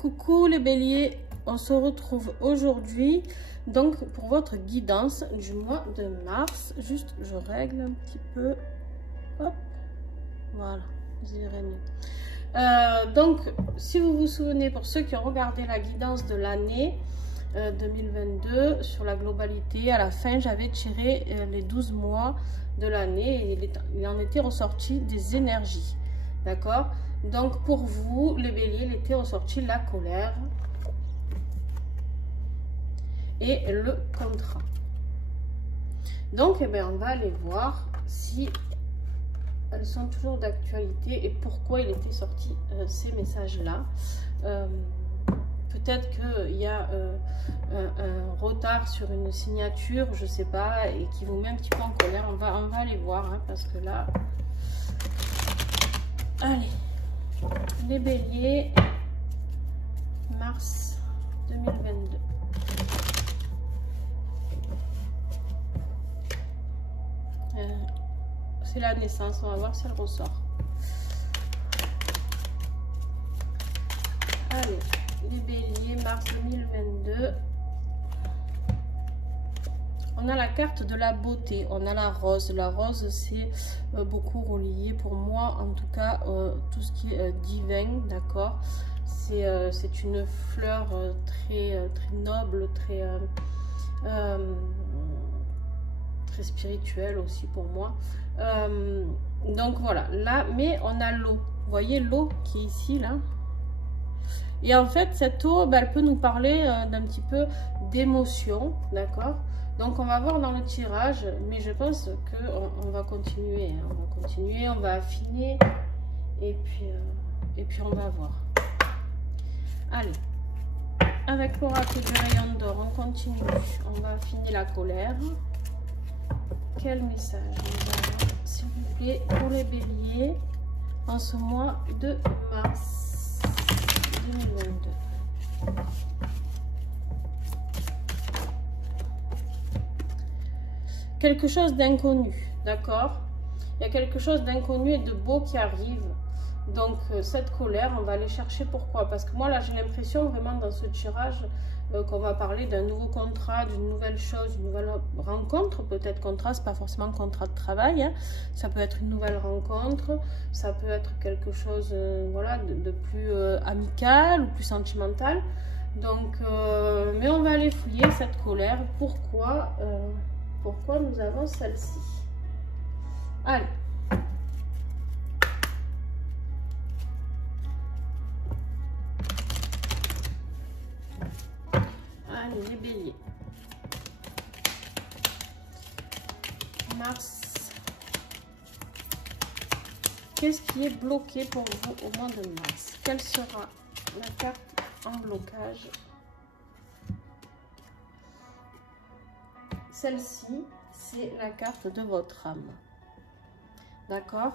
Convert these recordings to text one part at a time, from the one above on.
Coucou les béliers, on se retrouve aujourd'hui donc pour votre guidance du mois de mars. Juste je règle un petit peu, hop, voilà, vous irez mieux. Donc si vous vous souvenez, pour ceux qui ont regardé la guidance de l'année 2022 sur la globalité, à la fin j'avais tiré les 12 mois de l'année et il en était ressorti des énergies, d'accord. Donc pour vous les béliers, il était ressorti la colère et le contrat. Donc eh bien, on va aller voir si elles sont toujours d'actualité et pourquoi il était sorti ces messages là. Peut-être qu'il y a un retard sur une signature, je sais pas, et qui vous met un petit peu en colère. On va aller voir, hein, parce que là, allez, les béliers, mars 2022. C'est la naissance, on va voir si elle ressort. Allez, les béliers, mars 2022. On a la carte de la beauté, on a la rose. La rose, c'est beaucoup relié pour moi, en tout cas, tout ce qui est divin, d'accord. C'est une fleur très noble, très spirituelle aussi pour moi. Donc voilà, là, mais on a l'eau. Vous voyez l'eau qui est ici, là. Et en fait, cette eau, ben, elle peut nous parler d'un petit peu d'émotion, d'accord. Donc, on va voir dans le tirage, mais je pense qu'on va continuer. Hein, on va continuer, on va affiner, et puis on va voir. Allez, avec l'oracle du rayon d'or, on continue. On va affiner la colère. Quel message nous avons, s'il vous plaît, pour les béliers en ce mois de mars 2022. Quelque chose d'inconnu, d'accord. Il y a quelque chose d'inconnu et de beau qui arrive. Donc cette colère, on va aller chercher pourquoi. Parce que moi là j'ai l'impression vraiment dans ce tirage qu'on va parler d'un nouveau contrat, d'une nouvelle chose, une nouvelle rencontre. Peut-être contrat, c'est pas forcément contrat de travail, hein. Ça peut être une nouvelle rencontre, ça peut être quelque chose voilà, de plus amical ou plus sentimental. Donc mais on va aller fouiller cette colère. Pourquoi nous avons celle-ci? Allez. Allez, les béliers. Mars. Qu'est-ce qui est bloqué pour vous au mois de mars? Quelle sera la carte en blocage? Celle-ci, c'est la carte de votre âme. D'accord?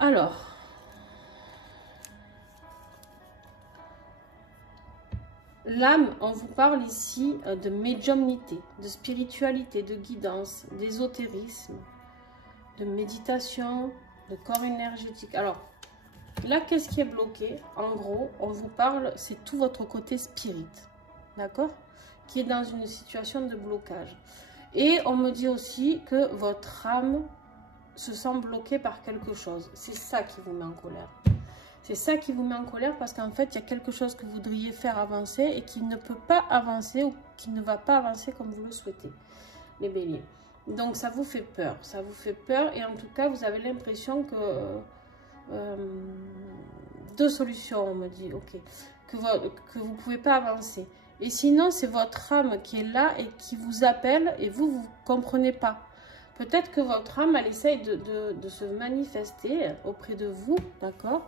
Alors, l'âme, on vous parle ici de médiumnité, de spiritualité, de guidance, d'ésotérisme, de méditation, de corps énergétique. Alors, là, qu'est-ce qui est bloqué? En gros, on vous parle, c'est tout votre côté spirit, d'accord? Qui est dans une situation de blocage. Et on me dit aussi que votre âme se sent bloquée par quelque chose. C'est ça qui vous met en colère. C'est ça qui vous met en colère parce qu'en fait, il y a quelque chose que vous voudriez faire avancer et qui ne peut pas avancer ou qui ne va pas avancer comme vous le souhaitez, les béliers. Donc, ça vous fait peur. Ça vous fait peur et en tout cas, vous avez l'impression que... deux solutions, on me dit, ok, que vous ne pouvez pas avancer. Et sinon, c'est votre âme qui est là et qui vous appelle et vous ne comprenez pas. Peut-être que votre âme, elle essaye de se manifester auprès de vous, d'accord,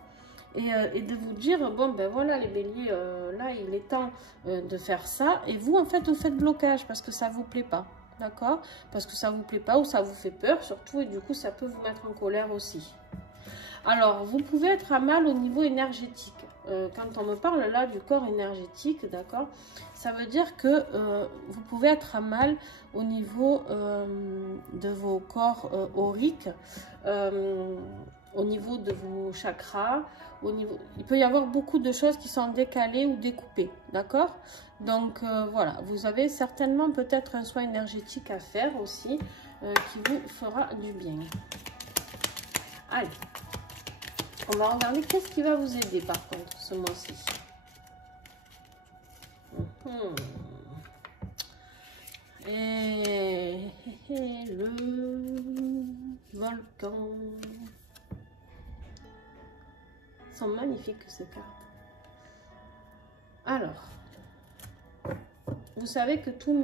et de vous dire, bon, ben voilà les béliers, là, il est temps de faire ça. Et vous, en fait, vous faites blocage parce que ça ne vous plaît pas, d'accord, parce que ça ne vous plaît pas ou ça vous fait peur, surtout, et du coup, ça peut vous mettre en colère aussi. Alors, vous pouvez être à mal au niveau énergétique. Quand on me parle là du corps énergétique, d'accord, ça veut dire que vous pouvez être à mal au niveau de vos corps auriques, au niveau de vos chakras. Il peut y avoir beaucoup de choses qui sont décalées ou découpées, d'accord? Donc voilà, vous avez certainement peut-être un soin énergétique à faire aussi qui vous fera du bien. Allez, on va regarder qu'est-ce qui va vous aider par contre ce mois-ci. Et le volcan. Elles sont magnifiques ces cartes. Alors, vous savez que tous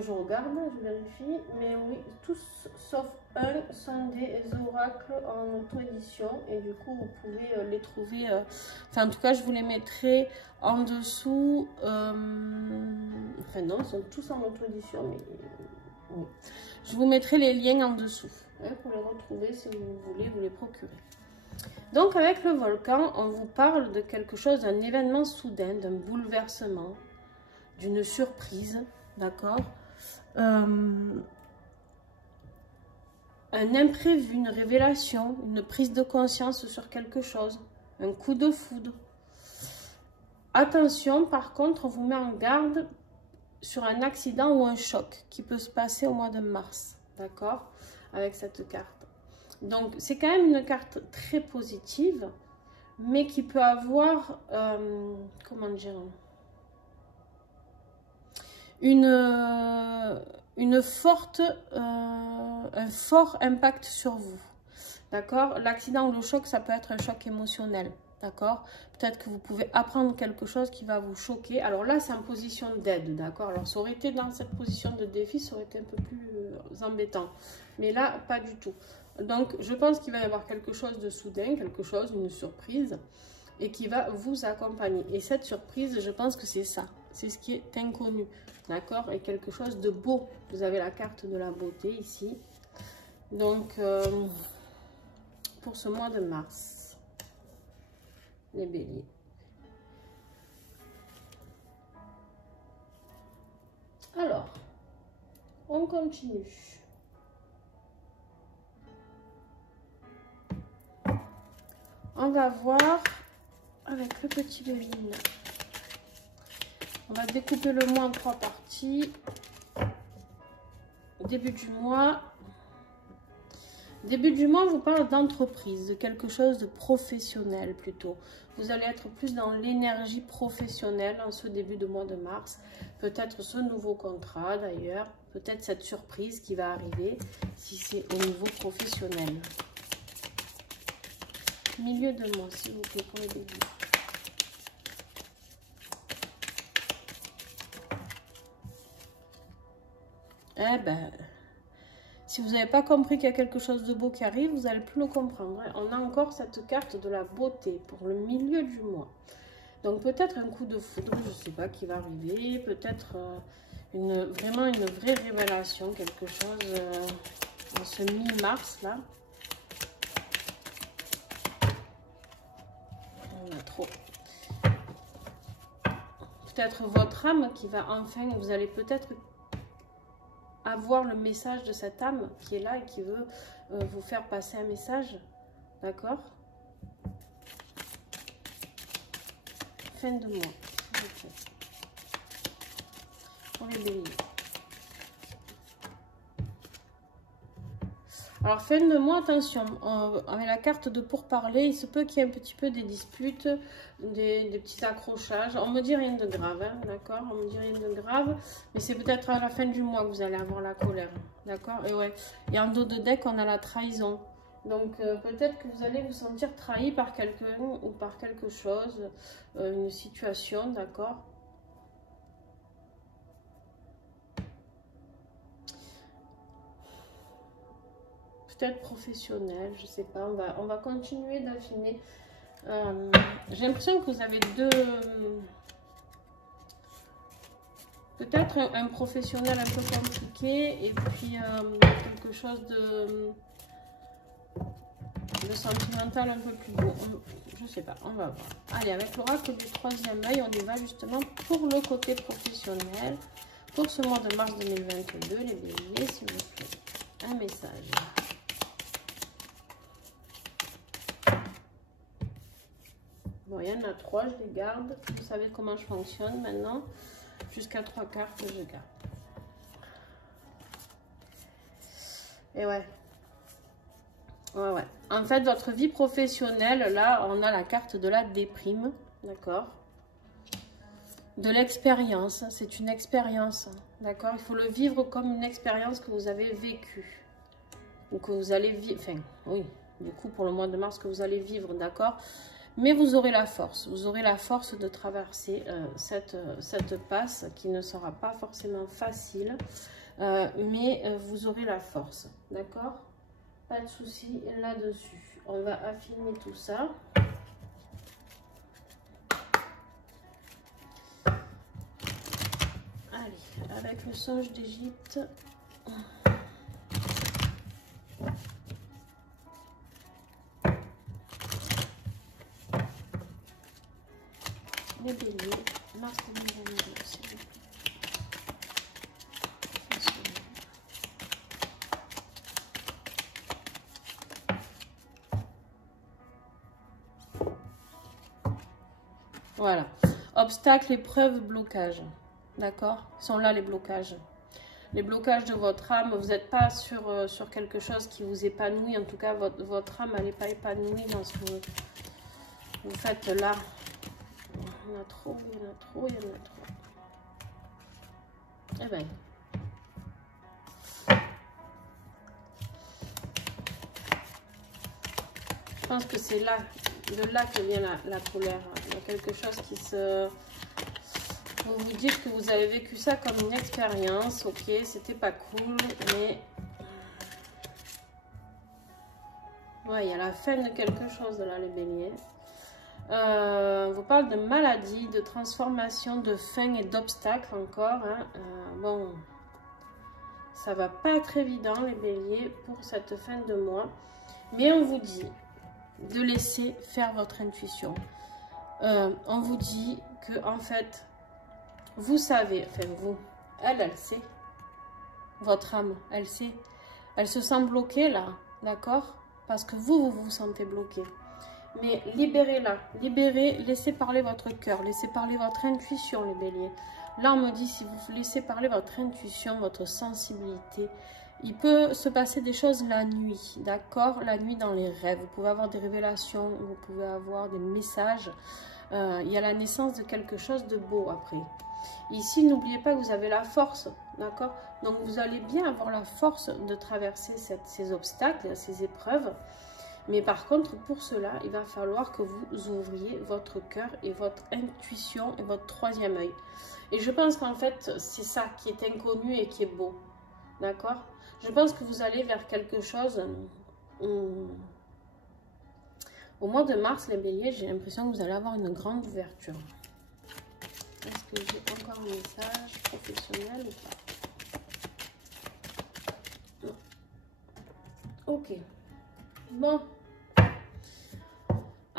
je regarde, je vérifie, mais oui, tous sauf un sont des oracles en auto-édition et du coup vous pouvez les trouver, enfin en tout cas je vous les mettrai en dessous, enfin non, ils sont tous en auto-édition, mais oui. Je vous mettrai les liens en dessous hein, pour les retrouver si vous voulez vous les procurer. Donc avec le volcan, on vous parle de quelque chose, d'un événement soudain, d'un bouleversement, d'une surprise, d'accord, un imprévu, une révélation, une prise de conscience sur quelque chose, un coup de foudre. Attention, par contre, on vous met en garde sur un accident ou un choc qui peut se passer au mois de mars, d'accord, avec cette carte. Donc, c'est quand même une carte très positive, mais qui peut avoir, comment dire, un fort impact sur vous, d'accord. L'accident ou le choc, ça peut être un choc émotionnel, d'accord. Peut-être que vous pouvez apprendre quelque chose qui va vous choquer. Alors là, c'est en position d'aide, d'accord. Alors, ça aurait été dans cette position de défi, ça aurait été un peu plus embêtant. Mais là, pas du tout. Donc, je pense qu'il va y avoir quelque chose de soudain, une surprise, et qui va vous accompagner. Et cette surprise, je pense que c'est ça. C'est ce qui est inconnu, d'accord, et quelque chose de beau. Vous avez la carte de la beauté ici. Donc, pour ce mois de mars, les béliers. Alors, on continue. On va voir avec le petit devine. On va découper le mois en 3 parties. Début du mois. Début du mois, on vous parle d'entreprise, de quelque chose de professionnel plutôt. Vous allez être plus dans l'énergie professionnelle en ce début de mois de mars. Peut-être ce nouveau contrat d'ailleurs. Peut-être cette surprise qui va arriver si c'est au niveau professionnel. Milieu de mois, s'il vous plaît, pour le début. Eh ben, si vous n'avez pas compris qu'il y a quelque chose de beau qui arrive, vous n'allez plus le comprendre. On a encore cette carte de la beauté pour le milieu du mois. Donc peut-être un coup de foudre, je ne sais pas qui va arriver. Peut-être vraiment une vraie révélation, quelque chose en ce mi-mars là. On a trop. Peut-être votre âme qui va enfin, vous allez peut-être avoir le message de cette âme qui est là et qui veut vous faire passer un message, d'accord. Fin de mois, okay. Pour les béliers. Alors fin de mois, attention, avec la carte de pourparler, il se peut qu'il y ait un petit peu des disputes, des petits accrochages. On me dit rien de grave, hein, d'accord. On me dit rien de grave, mais c'est peut-être à la fin du mois que vous allez avoir la colère, d'accord. Et ouais, et en dos de deck, on a la trahison. Donc peut-être que vous allez vous sentir trahi par quelqu'un ou par quelque chose, une situation, d'accord. Peut-être professionnel, je sais pas, on va continuer d'affiner. J'ai l'impression que vous avez peut-être un professionnel un peu compliqué et puis quelque chose de sentimental un peu plus beau. Je sais pas, on va voir. Allez, avec l'oracle du 3e œil, on y va justement pour le côté professionnel pour ce mois de mars 2022, les béliers, s'il vous plaît. un message. Bon, il y en a 3, je les garde. Vous savez comment je fonctionne maintenant. Jusqu'à 3 cartes, je garde. Et ouais. Ouais. En fait, votre vie professionnelle, là, on a la carte de la déprime. D'accord? De l'expérience. C'est une expérience. D'accord? Il faut le vivre comme une expérience que vous avez vécue. Ou que vous allez vivre. Enfin, oui. Du coup, pour le mois de mars, que vous allez vivre. D'accord? Mais vous aurez la force. Vous aurez la force de traverser cette passe qui ne sera pas forcément facile. Mais vous aurez la force. D'accord? Pas de souci là-dessus. On va affiner tout ça. Allez, avec le songe d'Égypte. Les béliers, mars 2022, c'est bon. Voilà. Obstacles, épreuves, blocages. D'accord? Sont là les blocages. Les blocages de votre âme. Vous n'êtes pas sur quelque chose qui vous épanouit. En tout cas, votre âme, elle n'est pas épanouie dans ce que vous faites là. Il y en a trop, il y en a trop, il y en a trop. Eh bien. Je pense que c'est là, de là que vient la colère. Il y a quelque chose qui se... Vous vous dites que vous avez vécu ça comme une expérience. Ok, c'était pas cool, mais... Ouais, il y a la fin de quelque chose là, les béliers. On vous parle de maladie, de transformation, de fin et d'obstacles encore. Hein. Bon, ça va pas être évident, les béliers, pour cette fin de mois. Mais on vous dit de laisser faire votre intuition. On vous dit que, en fait, vous savez, enfin vous, elle sait. Votre âme, elle sait. Elle se sent bloquée là, d'accord? Parce que vous vous sentez bloqué. Mais libérez-la, libérez, laissez parler votre cœur, laissez parler votre intuition, les béliers. Là, on me dit, si vous laissez parler votre intuition, votre sensibilité, il peut se passer des choses la nuit, d'accord? La nuit dans les rêves, vous pouvez avoir des révélations, vous pouvez avoir des messages. Il y a la naissance de quelque chose de beau après. Ici, n'oubliez pas que vous avez la force, d'accord? Donc, vous allez bien avoir la force de traverser ces obstacles, ces épreuves. Mais par contre, pour cela, il va falloir que vous ouvriez votre cœur et votre intuition et votre troisième œil. Et je pense qu'en fait, c'est ça qui est inconnu et qui est beau. D'accord? Je pense que vous allez vers quelque chose... Au mois de mars, les béliers, j'ai l'impression que vous allez avoir une grande ouverture. Est-ce que j'ai encore un message professionnel ou pas? Non. Ok. Bon.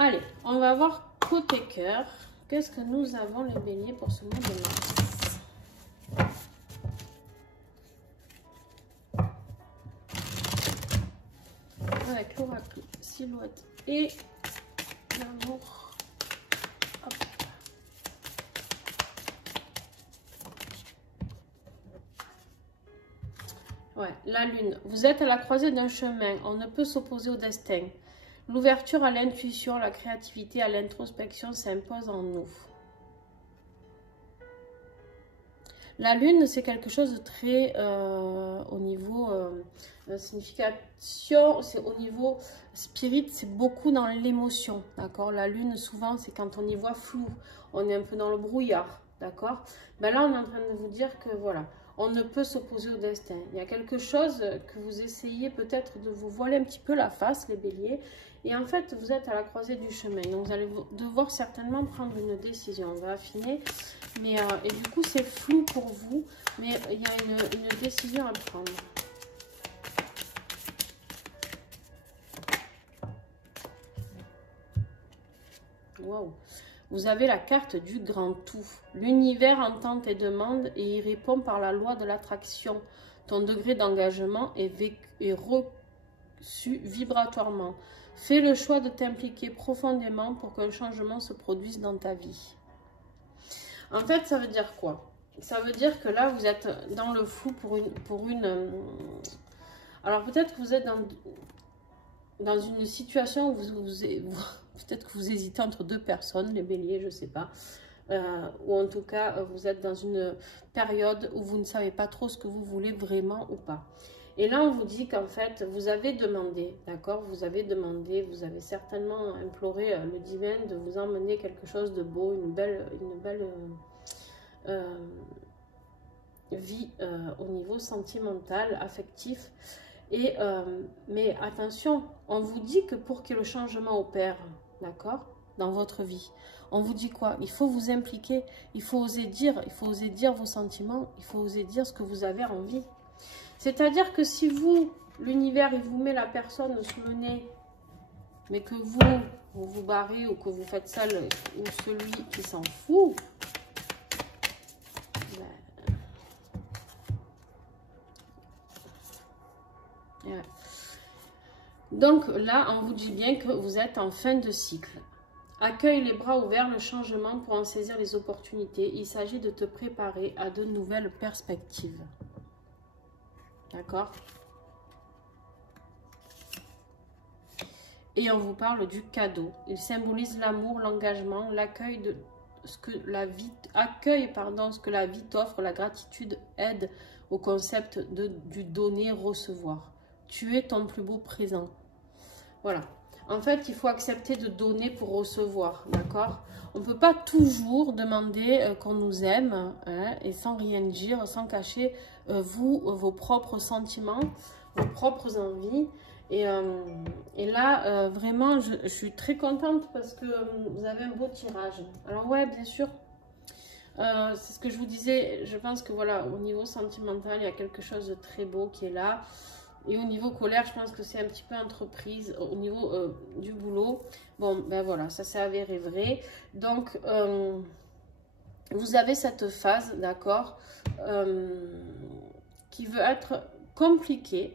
Allez, on va voir côté cœur. Qu'est-ce que nous avons les béliers pour ce mois de mars? Avec l'oracle, silhouette et l'amour. Hop. Ouais, la lune. Vous êtes à la croisée d'un chemin. On ne peut s'opposer au destin. L'ouverture à l'intuition, la créativité, à l'introspection s'impose en nous. La lune, c'est quelque chose de très au niveau signification, c'est au niveau spirit, c'est beaucoup dans l'émotion, d'accord? La lune, souvent, c'est quand on y voit flou, on est un peu dans le brouillard, d'accord? Ben là, on est en train de vous dire que voilà, on ne peut s'opposer au destin. Il y a quelque chose que vous essayez peut-être de vous voiler un petit peu la face, les béliers. Et en fait, vous êtes à la croisée du chemin. Donc, vous allez devoir certainement prendre une décision. On va affiner. Mais, et du coup, c'est flou pour vous. Mais il y a une décision à prendre. Waouh! Vous avez la carte du grand tout. L'univers entend tes demandes et y répond par la loi de l'attraction. Ton degré d'engagement est reçu vibratoirement. Fais le choix de t'impliquer profondément pour qu'un changement se produise dans ta vie. En fait, ça veut dire quoi? Ça veut dire que là, vous êtes dans le flou pour une... Alors, peut-être que vous êtes dans une situation où peut-être que vous hésitez entre deux personnes, les béliers, je ne sais pas. Ou en tout cas, vous êtes dans une période où vous ne savez pas trop ce que vous voulez vraiment ou pas. Et là, on vous dit qu'en fait, vous avez demandé, d'accord? Vous avez demandé, vous avez certainement imploré le divin de vous emmener quelque chose de beau, une belle vie au niveau sentimental, affectif. Et, mais attention, on vous dit que pour que le changement opère, d'accord, dans votre vie, on vous dit quoi? Il faut vous impliquer, il faut oser dire vos sentiments, il faut oser dire ce que vous avez envie. C'est-à-dire que si vous, l'univers, il vous met la personne sous le nez, mais que vous barrez ou que vous faites ça, ou celui qui s'en fout, ben, donc là, on vous dit bien que vous êtes en fin de cycle. Accueille les bras ouverts le changement pour en saisir les opportunités. Il s'agit de te préparer à de nouvelles perspectives. D'accord? Et on vous parle du cadeau. Il symbolise l'amour, l'engagement, l'accueil de ce que la vie ce que la vie t'offre. La gratitude aide au concept du donner-recevoir. Tu es ton plus beau présent. Voilà. En fait, il faut accepter de donner pour recevoir, d'accord? On ne peut pas toujours demander qu'on nous aime, hein, et sans rien dire, sans cacher vos propres sentiments, vos propres envies. Et là, vraiment, je suis très contente parce que vous avez un beau tirage. Alors ouais, bien sûr, c'est ce que je vous disais. Je pense que voilà, au niveau sentimental, il y a quelque chose de très beau qui est là. Et au niveau colère, je pense que c'est un petit peu entreprise. Au niveau du boulot, bon, ben voilà, ça s'est avéré vrai. Donc, vous avez cette phase, d'accord, qui veut être compliquée,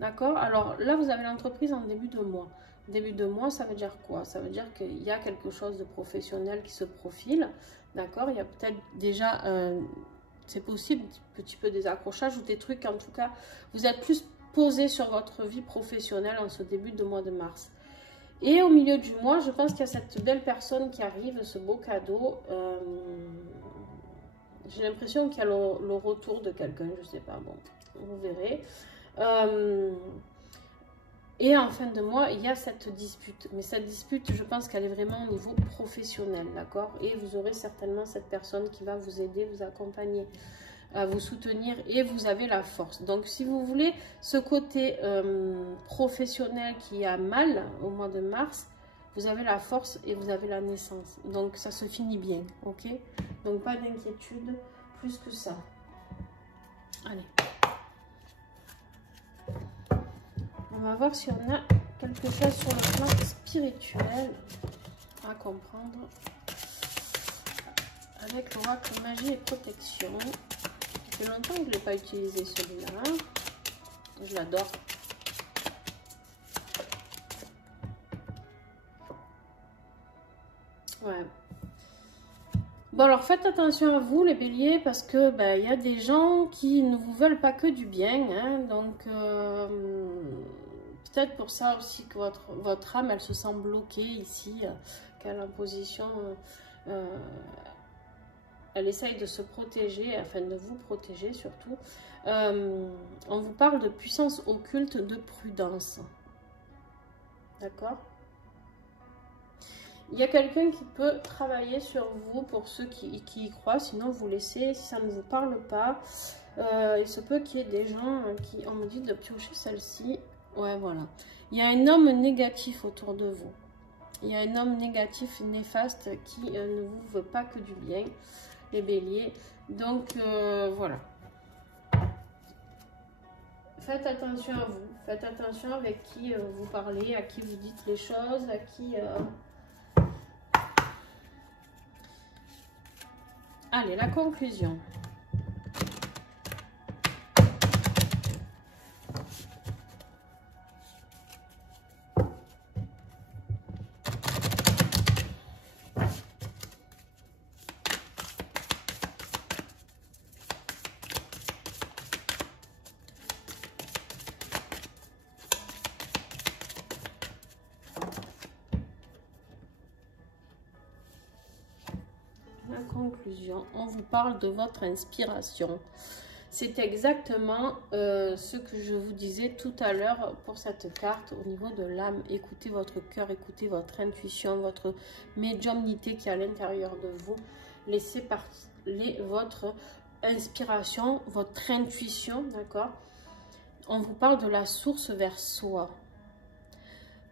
d'accord. Alors là, vous avez l'entreprise en début de mois. Début de mois, ça veut dire quoi? Ça veut dire qu'il y a quelque chose de professionnel qui se profile, d'accord. Il y a peut-être déjà, c'est possible, un petit peu des accrochages ou des trucs. En tout cas, vous êtes plus posé sur votre vie professionnelle en ce début de mois de mars. Et au milieu du mois, je pense qu'il y a cette belle personne qui arrive, ce beau cadeau. J'ai l'impression qu'il y a le retour de quelqu'un, je ne sais pas, bon, vous verrez. Et en fin de mois, il y a cette dispute. Mais cette dispute, je pense qu'elle est vraiment au niveau professionnel, d'accord? Et vous aurez certainement cette personne qui va vous aider, vous accompagner, à vous soutenir, et vous avez la force. Donc si vous voulez ce côté professionnel qui a mal au mois de mars, vous avez la force et vous avez la naissance. Donc ça se finit bien, ok? Donc pas d'inquiétude plus que ça. Allez. On va voir si on a quelque chose sur le plan spirituel à comprendre avec l'oracle magie et protection. Ça fait longtemps que je ne l'ai pas utilisé celui-là. Je l'adore. Ouais. Bon, alors faites attention à vous, les béliers, parce que ben, y a des gens qui ne vous veulent pas que du bien. Hein, donc, peut-être pour ça aussi que votre âme, elle se sent bloquée ici, qu'elle est en position... elle essaye de se protéger, afin de vous protéger surtout. On vous parle de puissance occulte, de prudence. D'accord? Il y a quelqu'un qui peut travailler sur vous pour ceux qui y croient. Sinon, vous laissez, si ça ne vous parle pas. Il se peut qu'il y ait des gens qui... On me dit de piocher celle-ci. Ouais, voilà. Il y a un homme négatif autour de vous. Il y a un homme négatif, néfaste, qui ne vous veut pas que du bien. Les béliers, donc voilà, faites attention à vous, faites attention avec qui vous parlez, à qui vous dites les choses, à qui allez, la conclusion. la conclusion, on vous parle de votre inspiration. C'est exactement ce que je vous disais tout à l'heure pour cette carte au niveau de l'âme. Écoutez votre cœur, écoutez votre intuition, votre médiumnité qui est à l'intérieur de vous. Laissez parler votre inspiration, votre intuition, d'accord? On vous parle de la source vers soi.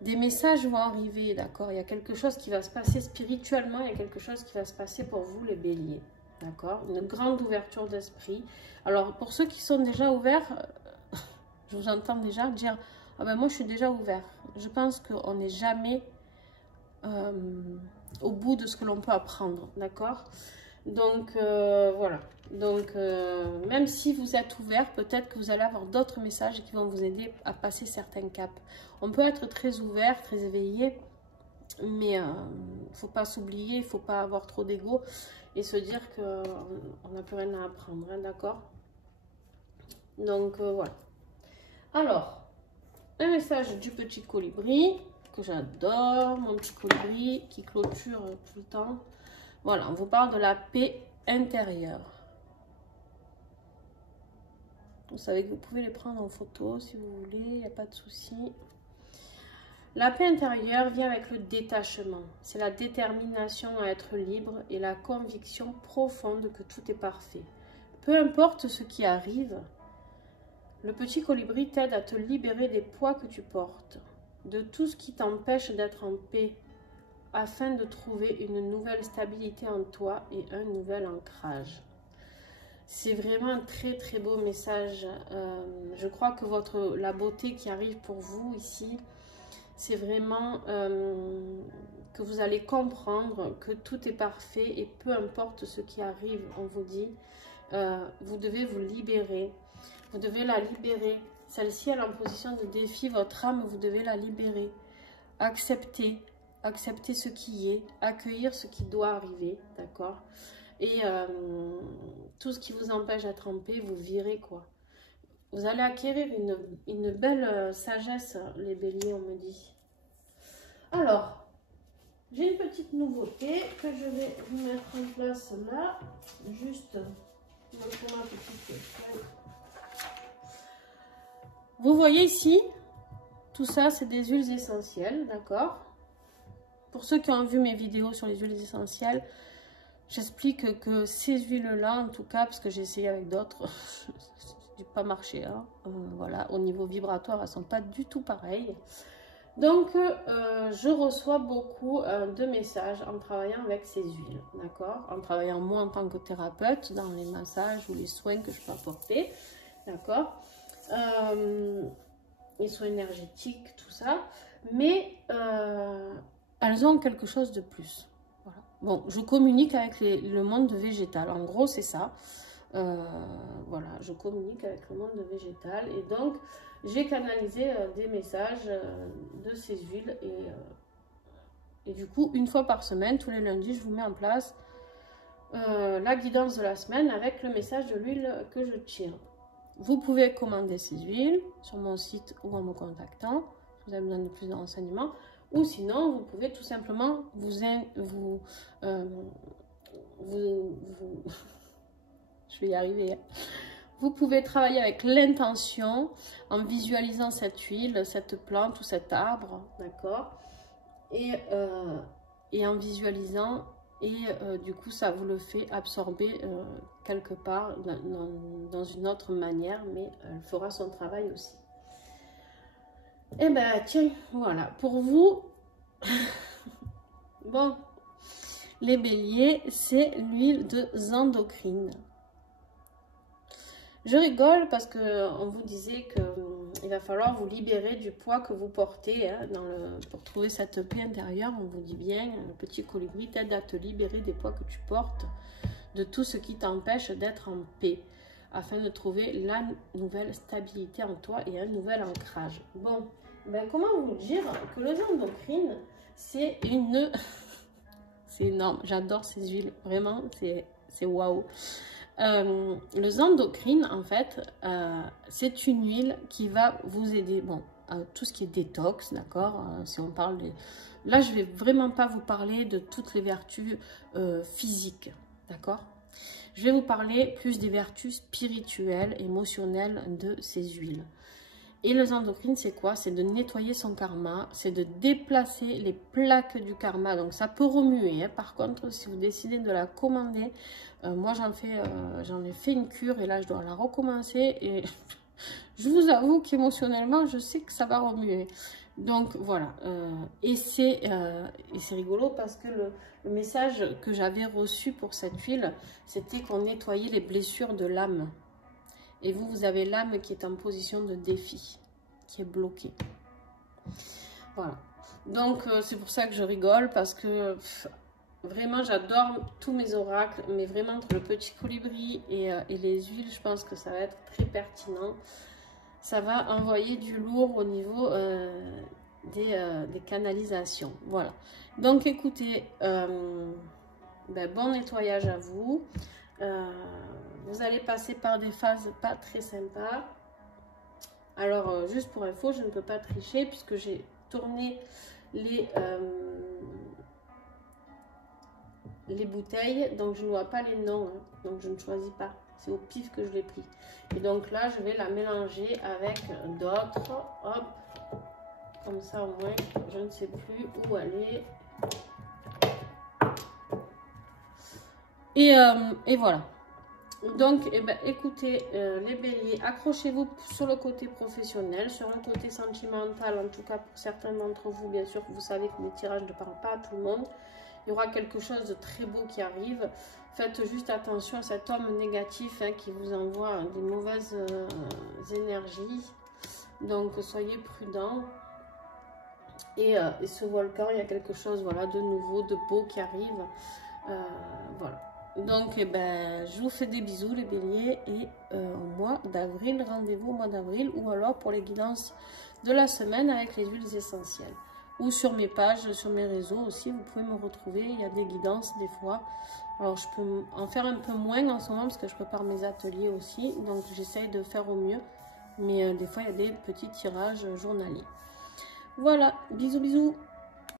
Des messages vont arriver, d'accord? Il y a quelque chose qui va se passer spirituellement, il y a quelque chose qui va se passer pour vous les béliers. D'accord? Une grande ouverture d'esprit. Alors, pour ceux qui sont déjà ouverts, je vous entends déjà dire « Ah ben moi, je suis déjà ouvert ». Je pense qu'on n'est jamais au bout de ce que l'on peut apprendre. D'accord? Donc, voilà. Donc, même si vous êtes ouvert, peut-être que vous allez avoir d'autres messages qui vont vous aider à passer certains caps. On peut être très ouvert, très éveillé, mais il ne faut pas s'oublier, il ne faut pas avoir trop d'ego et se dire qu'on n'a plus rien à apprendre, hein, d'accord? Donc, voilà. Alors, un message du petit colibri, que j'adore, mon petit colibri qui clôture tout le temps. Voilà, on vous parle de la paix intérieure. Vous savez que vous pouvez les prendre en photo si vous voulez, il n'y a pas de souci. La paix intérieure vient avec le détachement. C'est la détermination à être libre et la conviction profonde que tout est parfait. Peu importe ce qui arrive, le petit colibri t'aide à te libérer des poids que tu portes, de tout ce qui t'empêche d'être en paix, afin de trouver une nouvelle stabilité en toi et un nouvel ancrage. C'est vraiment un très très beau message. Je crois que la beauté qui arrive pour vous ici, c'est vraiment que vous allez comprendre que tout est parfait et peu importe ce qui arrive, on vous dit, vous devez vous libérer. Vous devez la libérer. Celle-ci, elle est en position de défi. Votre âme, vous devez la libérer. Accepter ce qui est, accueillir ce qui doit arriver, d'accord? Et tout ce qui vous empêche d'être en paix, vous virez, quoi. Vous allez acquérir une belle sagesse, les béliers, on me dit. Alors, j'ai une petite nouveauté que je vais vous mettre en place là. Juste, montrez-moi ma petite feuille. Vous voyez ici, tout ça, c'est des huiles essentielles, d'accord? Pour ceux qui ont vu mes vidéos sur les huiles essentielles, j'explique que ces huiles-là, en tout cas, parce que j'ai essayé avec d'autres, ça n'a pas marché. Hein. Voilà, au niveau vibratoire, elles ne sont pas du tout pareilles. Donc, je reçois beaucoup de messages en travaillant avec ces huiles, d'accord? En travaillant moi en tant que thérapeute, dans les massages ou les soins que je peux apporter, d'accord? Les soins énergétiques, tout ça. Mais elles ont quelque chose de plus. Voilà. Bon, je communique avec le monde végétal. En gros, c'est ça. Voilà, je communique avec le monde végétal. Et donc, j'ai canalisé des messages de ces huiles. Et du coup, une fois par semaine, tous les lundis, je vous mets en place la guidance de la semaine avec le message de l'huile que je tire. Vous pouvez commander ces huiles sur mon site ou en me contactant. Si vous avez besoin de plus de renseignements. Ou sinon, vous pouvez tout simplement je vais y arriver. Vous pouvez travailler avec l'intention en visualisant cette huile, cette plante ou cet arbre, d'accord? Et en visualisant, et du coup, ça vous le fait absorber quelque part dans une autre manière, mais elle fera son travail aussi. Et ben tiens, voilà, pour vous, bon, les béliers, c'est l'huile de Xandocrine. Je rigole parce qu'on vous disait qu'il va falloir vous libérer du poids que vous portez hein, pour trouver cette paix intérieure. On vous dit bien, le petit colibri t'aide à te libérer des poids que tu portes, de tout ce qui t'empêche d'être en paix, afin de trouver la nouvelle stabilité en toi et un nouvel ancrage. Bon, ben comment vous dire que le Xandocrine, c'est une... c'est énorme, j'adore ces huiles, vraiment, c'est waouh. Le Xandocrine, en fait, c'est une huile qui va vous aider, bon, tout ce qui est détox, d'accord, si on parle de... Là, je vais vraiment pas vous parler de toutes les vertus physiques, d'accord? Je vais vous parler plus des vertus spirituelles, émotionnelles de ces huiles. Et les endocrines, c'est quoi? C'est de nettoyer son karma, c'est de déplacer les plaques du karma. Donc ça peut remuer, hein. Par contre, si vous décidez de la commander, moi j'en ai fait une cure et là je dois la recommencer. Et je vous avoue qu'émotionnellement, je sais que ça va remuer. Donc voilà, et c'est rigolo parce que le message que j'avais reçu pour cette huile, c'était qu'on nettoyait les blessures de l'âme. Et vous avez l'âme qui est en position de défi, qui est bloquée. Voilà. Donc, c'est pour ça que je rigole, parce que vraiment, j'adore tous mes oracles, mais vraiment, entre le petit colibri et les huiles, je pense que ça va être très pertinent. Ça va envoyer du lourd au niveau des canalisations. Voilà. Donc, écoutez, bon nettoyage à vous. Vous allez passer par des phases pas très sympas. Alors, juste pour info, je ne peux pas tricher puisque j'ai tourné les bouteilles. Donc, je ne vois pas les noms. Hein, donc, je ne choisis pas. C'est au pif que je l'ai pris. Et donc là, je vais la mélanger avec d'autres. Hop. Comme ça, au moins, je ne sais plus où aller. Et voilà. Donc, eh ben, écoutez, les béliers, accrochez-vous sur le côté professionnel, sur le côté sentimental, en tout cas pour certains d'entre vous, bien sûr, vous savez que les tirages ne parlent pas à tout le monde. Il y aura quelque chose de très beau qui arrive. Faites juste attention à cet homme négatif hein, qui vous envoie des mauvaises énergies. Donc, soyez prudents. Et ce volcan, il y a quelque chose voilà, de nouveau, de beau qui arrive. Voilà. Donc, eh ben, je vous fais des bisous les béliers et au mois d'avril, rendez-vous au mois d'avril ou alors pour les guidances de la semaine avec les huiles essentielles. Ou sur mes pages, sur mes réseaux aussi, vous pouvez me retrouver, il y a des guidances des fois. Alors, je peux en faire un peu moins en ce moment parce que je prépare mes ateliers aussi, donc j'essaye de faire au mieux. Mais des fois, il y a des petits tirages journaliers. Voilà, bisous bisous.